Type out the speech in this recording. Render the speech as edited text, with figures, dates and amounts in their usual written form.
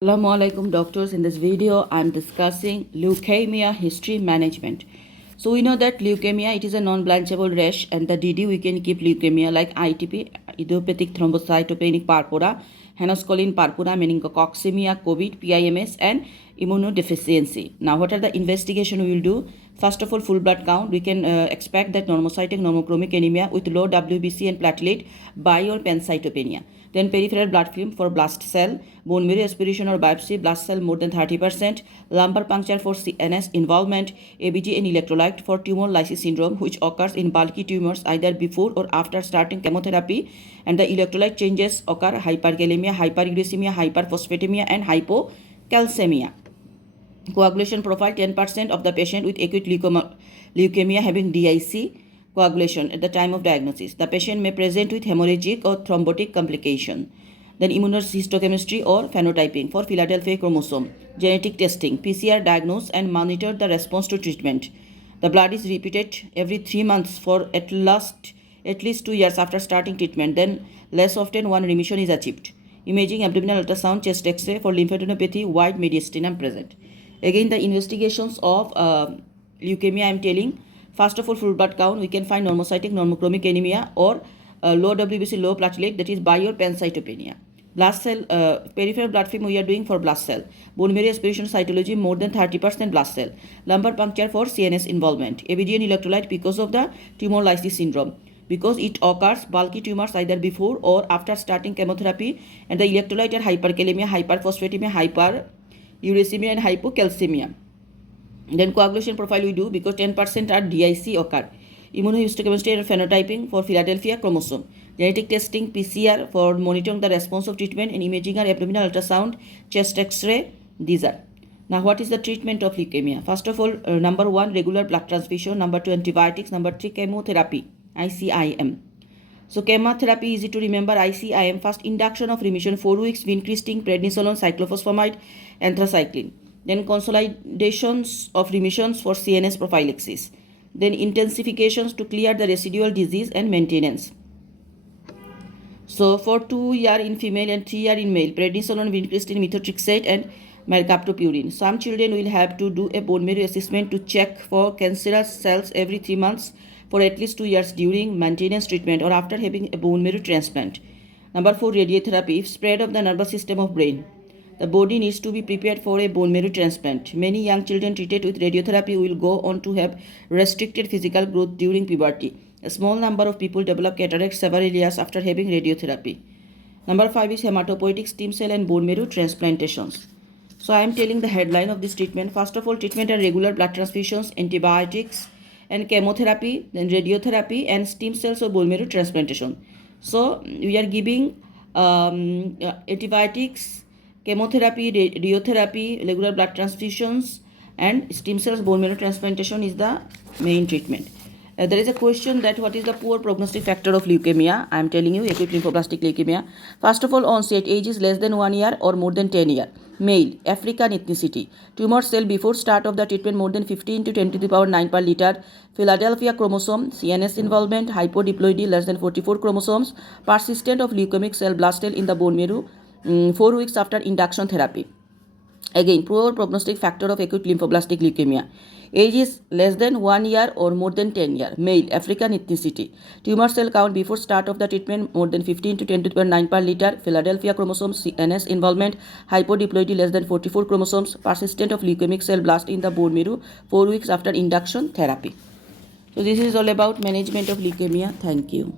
Assalamu alaikum doctors. In this video I am discussing leukemia history management. So we know that leukemia, it is a non-blanchable rash, and the DD we can keep leukemia like ITP, idiopathic thrombocytopenic purpura, Hannes-Collin purpura, meningococcemia, COVID, PIMS, and immunodeficiency. Now what are the investigation we will do? First of all, full blood count. We can expect that normocytic normochromic anemia with low WBC and platelet, bi or pancytopenia. Then peripheral blood film for blast cell, bone marrow aspiration or biopsy, blast cell more than 30%, lumbar puncture for CNS involvement, ABG and electrolyte for tumor lysis syndrome, which occurs in bulky tumors either before or after starting chemotherapy, and the electrolyte changes occur hyperkalemia, hyperuricemia, hyperphosphatemia, and hypocalcemia. Coagulation profile: 10% of the patient with acute leukemia having DIC coagulation at the time of diagnosis. The patient may present with hemorrhagic or thrombotic complication. Then immunohistochemistry or phenotyping for Philadelphia chromosome. Genetic testing, PCR diagnose and monitor the response to treatment. The blood is repeated every 3 months for at least 2 years after starting treatment. Then less often one remission is achieved. Imaging, abdominal ultrasound, chest X-ray for lymphadenopathy, wide mediastinum present. Again, the investigations of leukemia I am telling. First of all, full blood count. We can find normocytic normochromic anemia or low WBC, low platelet, that is bi or pancytopenia. Blast cell, peripheral blood film we are doing for blast cell. Bone marrow aspiration cytology more than 30% blast cell. Lumbar puncture for CNS involvement. ABG and electrolyte because of the tumor lysis syndrome, because it occurs bulky tumors either before or after starting chemotherapy, and the electrolyte are hyperkalemia, hyperphosphatemia, hyperuricemia, and hypocalcemia. Then coagulation profile we do because 10% are DIC occur. Immunohistochemistry and phenotyping for Philadelphia chromosome. Genetic testing, PCR for monitoring the response of treatment, and imaging are abdominal ultrasound, chest X-ray. These are. Now what is the treatment of leukemia? First of all, number 1, regular blood transfusion. Number 2, antibiotics. Number 3, chemotherapy, ICIM. So chemotherapy, easy to remember, ICIM. First, induction of remission 4 weeks, vincristine, prednisolone, cyclophosphamide, anthracycline. Then consolidations of remissions for CNS prophylaxis. Then intensifications to clear the residual disease and maintenance. So for 2 year in female and 3 year in male, prednisolone, vincristine, methotrexate, and mercaptopurine. Some children will have to do a bone marrow assessment to check for cancerous cells every 3 months for at least 2 years during maintenance treatment or after having a bone marrow transplant. Number 4, radiotherapy. If spread of the nervous system of brain, the body needs to be prepared for a bone marrow transplant. Many young children treated with radiotherapy will go on to have restricted physical growth during puberty. A small number of people develop cataract several years after having radiotherapy. Number 5 is hematopoietic stem cell and bone marrow transplantations. So I am telling the headline of this treatment. First of all, treatment are regular blood transfusions, antibiotics, and chemotherapy, then radiotherapy, and stem cells or bone marrow transplantation. So we are giving antibiotics, chemotherapy, radiotherapy, regular blood transfusions, and stem cells bone marrow transplantation is the main treatment. There is a question that what is the poor prognostic factor of leukemia? I am telling you, acute lymphoblastic leukemia. First of all, onset age is less than 1 year or more than 10 years. Male, African ethnicity. Tumor cell before start of the treatment more than 15 to 10 to the power 9 per liter. Philadelphia chromosome, CNS involvement, hypodiploidy less than 44 chromosomes. Persistent of leukemic cell blast cell in the bone marrow 4 weeks after induction therapy. Again, poor prognostic factor of acute lymphoblastic leukemia. Age is less than 1 year or more than 10 years. Male, African ethnicity. Tumor cell count before start of the treatment more than 15 to 10 to the power 9 per liter. Philadelphia chromosome, CNS involvement, hypodiploidy less than 44 chromosomes. Persistent of leukemic cell blast in the bone marrow 4 weeks after induction therapy. So this is all about management of leukemia. Thank you.